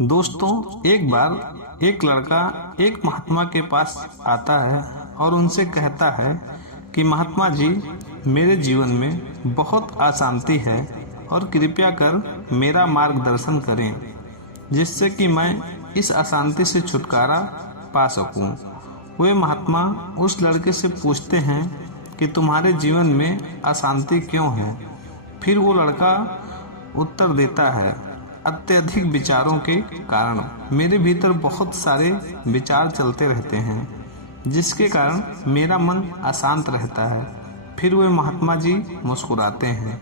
दोस्तों, एक बार एक लड़का एक महात्मा के पास आता है और उनसे कहता है कि महात्मा जी, मेरे जीवन में बहुत अशांति है और कृपया कर मेरा मार्गदर्शन करें जिससे कि मैं इस अशांति से छुटकारा पा सकूं। वे महात्मा उस लड़के से पूछते हैं कि तुम्हारे जीवन में अशांति क्यों है। फिर वो लड़का उत्तर देता है, अत्यधिक विचारों के कारण मेरे भीतर बहुत सारे विचार चलते रहते हैं जिसके कारण मेरा मन अशांत रहता है। फिर वे महात्मा जी मुस्कुराते हैं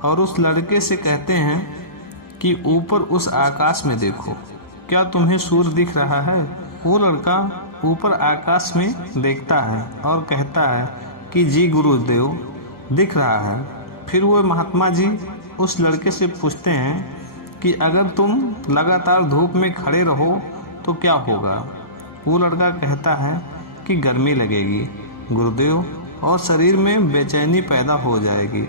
और उस लड़के से कहते हैं कि ऊपर उस आकाश में देखो, क्या तुम्हें सूर्य दिख रहा है। वो लड़का ऊपर आकाश में देखता है और कहता है कि जी गुरुदेव, दिख रहा है। फिर वो महात्मा जी उस लड़के से पूछते हैं कि अगर तुम लगातार धूप में खड़े रहो तो क्या होगा। वो लड़का कहता है कि गर्मी लगेगी गुरुदेव और शरीर में बेचैनी पैदा हो जाएगी।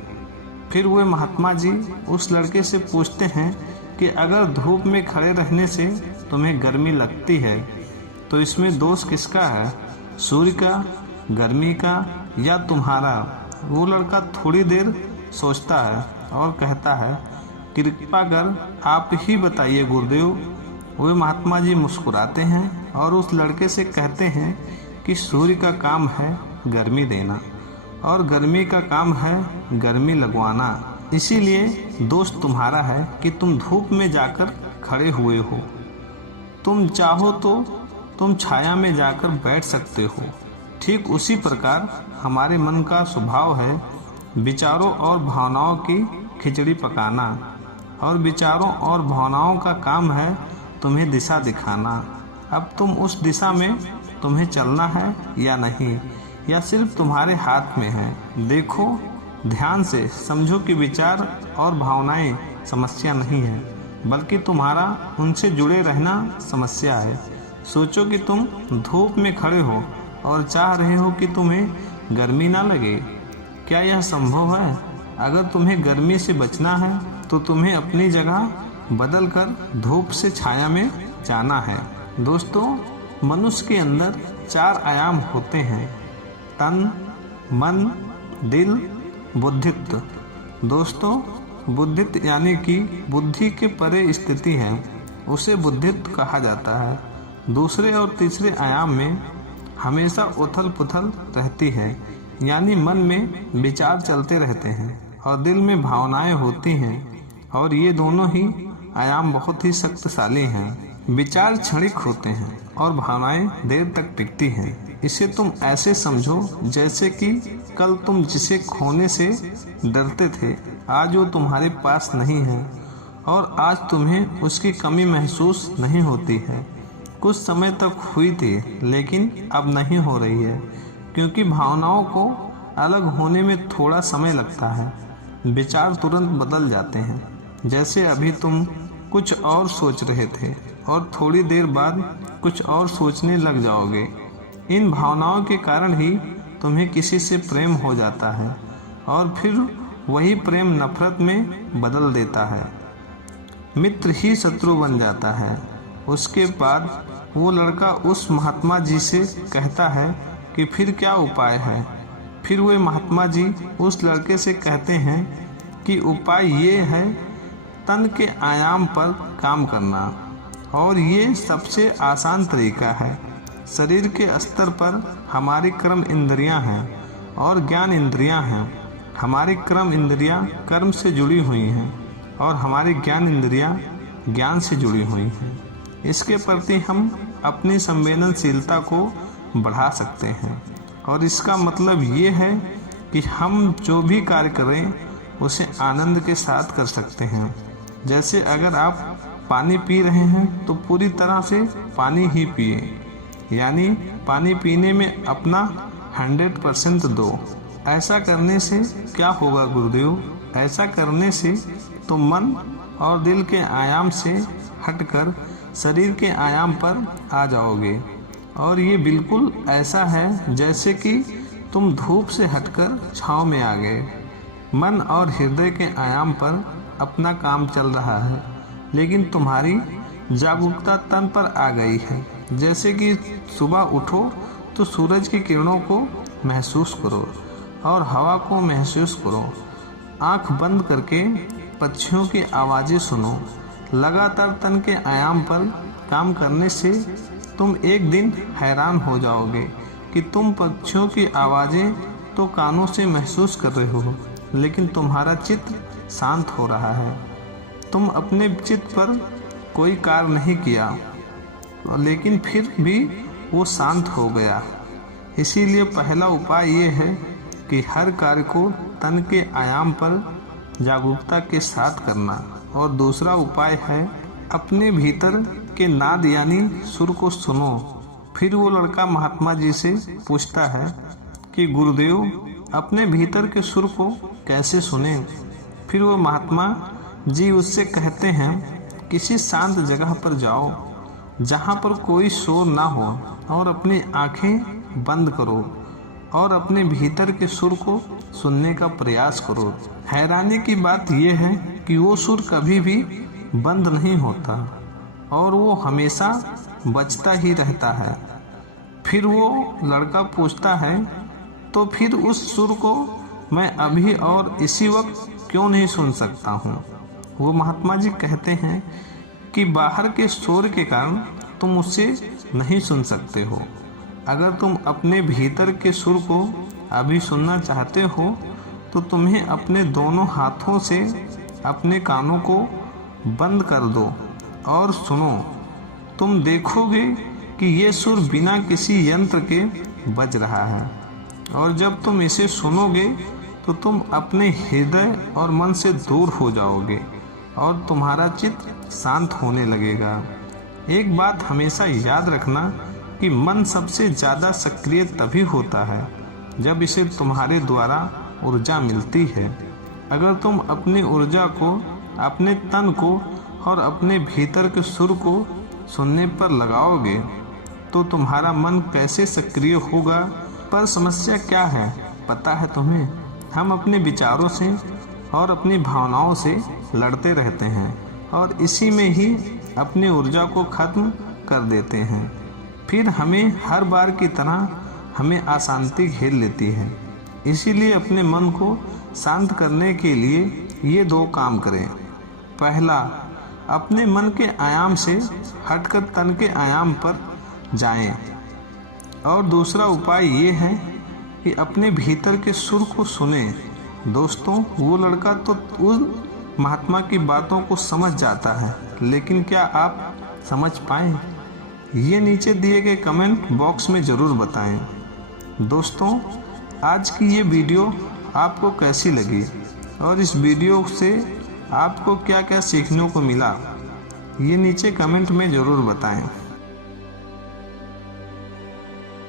फिर वे महात्मा जी उस लड़के से पूछते हैं कि अगर धूप में खड़े रहने से तुम्हें गर्मी लगती है तो इसमें दोष किसका है, सूर्य का, गर्मी का या तुम्हारा। वो लड़का थोड़ी देर सोचता है और कहता है, कृपा कर आप ही बताइए गुरुदेव। वे महात्मा जी मुस्कुराते हैं और उस लड़के से कहते हैं कि सूर्य का काम है गर्मी देना और गर्मी का काम है गर्मी लगवाना। इसीलिए दोष तुम्हारा है कि तुम धूप में जाकर खड़े हुए हो। तुम चाहो तो तुम छाया में जाकर बैठ सकते हो। ठीक उसी प्रकार हमारे मन का स्वभाव है विचारों और भावनाओं की खिचड़ी पकाना, और विचारों और भावनाओं का काम है तुम्हें दिशा दिखाना। अब तुम उस दिशा में तुम्हें चलना है या नहीं, या सिर्फ तुम्हारे हाथ में है। देखो ध्यान से, समझो कि विचार और भावनाएं समस्या नहीं है बल्कि तुम्हारा उनसे जुड़े रहना समस्या है। सोचो कि तुम धूप में खड़े हो और चाह रहे हो कि तुम्हें गर्मी ना लगे। क्या यह संभव है। अगर तुम्हें गर्मी से बचना है तो तुम्हें अपनी जगह बदलकर धूप से छाया में जाना है। दोस्तों, मनुष्य के अंदर 4 आयाम होते हैं, तन, मन, दिल, बुद्धित्व। दोस्तों, बुद्धित्व यानी कि बुद्धि के परे स्थिति है, उसे बुद्धित्व कहा जाता है। दूसरे और तीसरे आयाम में हमेशा उथल पुथल रहती है, यानी मन में विचार चलते रहते हैं और दिल में भावनाएं होती हैं, और ये दोनों ही आयाम बहुत ही शक्तिशाली हैं। विचार क्षणिक होते हैं और भावनाएं देर तक टिकती हैं। इसे तुम ऐसे समझो जैसे कि कल तुम जिसे खोने से डरते थे आज वो तुम्हारे पास नहीं है और आज तुम्हें उसकी कमी महसूस नहीं होती है। कुछ समय तक हुई थी लेकिन अब नहीं हो रही है, क्योंकि भावनाओं को अलग होने में थोड़ा समय लगता है। विचार तुरंत बदल जाते हैं, जैसे अभी तुम कुछ और सोच रहे थे और थोड़ी देर बाद कुछ और सोचने लग जाओगे। इन भावनाओं के कारण ही तुम्हें किसी से प्रेम हो जाता है और फिर वही प्रेम नफरत में बदल देता है। मित्र ही शत्रु बन जाता है। उसके बाद वो लड़का उस महात्मा जी से कहता है कि फिर क्या उपाय है। फिर वे महात्मा जी उस लड़के से कहते हैं कि उपाय ये है तन के आयाम पर काम करना, और ये सबसे आसान तरीका है। शरीर के स्तर पर हमारी कर्म इंद्रियां हैं और ज्ञान इंद्रियां हैं। हमारी कर्म इंद्रियां कर्म से जुड़ी हुई हैं और हमारी ज्ञान इंद्रियां ज्ञान से जुड़ी हुई हैं। इसके प्रति हम अपनी संवेदनशीलता को बढ़ा सकते हैं, और इसका मतलब ये है कि हम जो भी कार्य करें उसे आनंद के साथ कर सकते हैं। जैसे अगर आप पानी पी रहे हैं तो पूरी तरह से पानी ही पिए, यानी पानी पीने में अपना 100% दो। ऐसा करने से क्या होगा गुरुदेव। ऐसा करने से तुम मन और दिल के आयाम से हटकर शरीर के आयाम पर आ जाओगे, और ये बिल्कुल ऐसा है जैसे कि तुम धूप से हटकर छांव में आ गए। मन और हृदय के आयाम पर अपना काम चल रहा है, लेकिन तुम्हारी जागरूकता तन पर आ गई है। जैसे कि सुबह उठो तो सूरज की किरणों को महसूस करो और हवा को महसूस करो। आंख बंद करके पक्षियों की आवाज़ें सुनो। लगातार तन के आयाम पर काम करने से तुम एक दिन हैरान हो जाओगे कि तुम पक्षियों की आवाज़ें तो कानों से महसूस कर रहे हो, लेकिन तुम्हारा चित्त शांत हो रहा है। तुम अपने चित्त पर कोई कार्य नहीं किया, लेकिन फिर भी वो शांत हो गया। इसीलिए पहला उपाय ये है कि हर कार्य को तन के आयाम पर जागरूकता के साथ करना। और दूसरा उपाय है अपने भीतर के नाद यानी सुर को सुनो। फिर वो लड़का महात्मा जी से पूछता है कि गुरुदेव अपने भीतर के सुर को कैसे सुने। फिर वो महात्मा जी उससे कहते हैं किसी शांत जगह पर जाओ जहाँ पर कोई शोर ना हो और अपनी आंखें बंद करो और अपने भीतर के सुर को सुनने का प्रयास करो। हैरानी की बात यह है कि वो सुर कभी भी बंद नहीं होता और वो हमेशा बजता ही रहता है। फिर वो लड़का पूछता है तो फिर उस सुर को मैं अभी और इसी वक्त क्यों नहीं सुन सकता हूँ। वो महात्मा जी कहते हैं कि बाहर के शोर के कारण तुम उसे नहीं सुन सकते हो। अगर तुम अपने भीतर के सुर को अभी सुनना चाहते हो तो तुम्हें अपने दोनों हाथों से अपने कानों को बंद कर दो और सुनो। तुम देखोगे कि ये सुर बिना किसी यंत्र के बज रहा है और जब तुम इसे सुनोगे तो तुम अपने हृदय और मन से दूर हो जाओगे और तुम्हारा चित्त शांत होने लगेगा। एक बात हमेशा याद रखना कि मन सबसे ज़्यादा सक्रिय तभी होता है जब इसे तुम्हारे द्वारा ऊर्जा मिलती है। अगर तुम अपनी ऊर्जा को अपने तन को और अपने भीतर के सुर को सुनने पर लगाओगे तो तुम्हारा मन कैसे सक्रिय होगा। पर समस्या क्या है पता है तुम्हें? हम अपने विचारों से और अपनी भावनाओं से लड़ते रहते हैं और इसी में ही अपनी ऊर्जा को खत्म कर देते हैं। फिर हमें हर बार की तरह हमें अशांति घेर लेती है। इसीलिए अपने मन को शांत करने के लिए ये दो काम करें। पहला, अपने मन के आयाम से हटकर तन के आयाम पर जाएं। और दूसरा उपाय ये है कि अपने भीतर के सुर को सुने। दोस्तों, वो लड़का तो उस महात्मा की बातों को समझ जाता है, लेकिन क्या आप समझ पाए? ये नीचे दिए गए कमेंट बॉक्स में ज़रूर बताएं। दोस्तों, आज की ये वीडियो आपको कैसी लगी और इस वीडियो से आपको क्या क्या सीखने को मिला, ये नीचे कमेंट में ज़रूर बताएं।